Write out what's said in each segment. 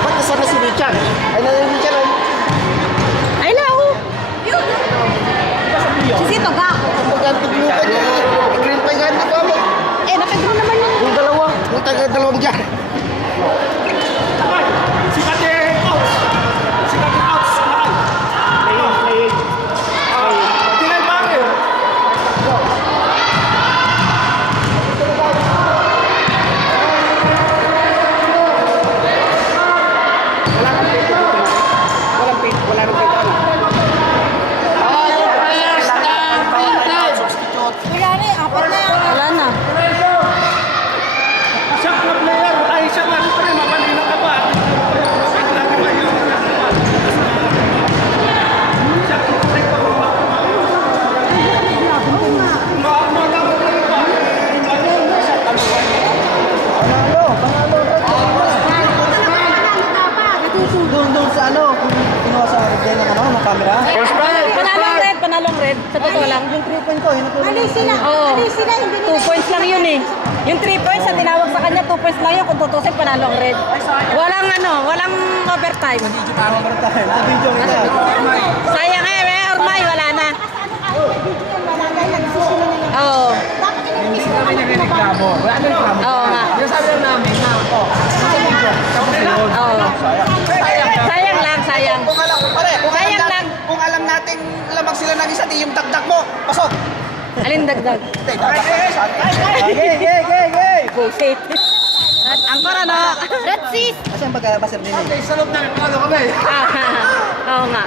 Ba't nasa na si Richard? Ay, na si Richard. Ay na ako. Kasi ito ga ako. Magantog mo ka niya. Green pa yan na kami. Eh, nakagano naman yun. Yung dalawa. Yung taga-dalawang dyan. Wala na. Doon sa ano, kinuha sa dyan ng ano, ng camera. Panalong red. Sa totoo lang. Yung 3 point ko, hinatulong. Mali sila. Oo. Mali sila. Hindi 2 points lang yun eh. Yung 3 points na tinawag sa kanya, 2 points lang yun. Kung tutusin, panalong red. Walang walang overtime. Sa video kita. Sayang Ormay, wala na. Oo. Hindi kami nagreklamo. Wala na reklamo. Oo nga. Sabi lang namin na, Oo. Sayang lang, sayang. Kung alam, pare, Sayang lang. kung alam natin lamang sila ng isa, di yung dagdag mo. Pasok. Alin dagdag? Hindi, dagdag mo sa akin. Gay! Bullshit. Angkor ano? That's it. Kasi ang pagkabasir din eh. Sa loob na nagkano kami. Oo nga.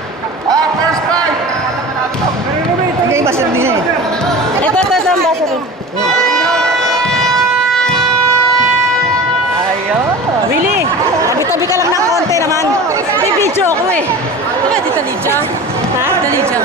First point! Hindi, basir din eh. Ito ang basa rin. Ayun. Willie, tabi-tabi ka lang ng konti naman. May video ako eh. Diba, Tita Lydia? Ha? Tita Lydia.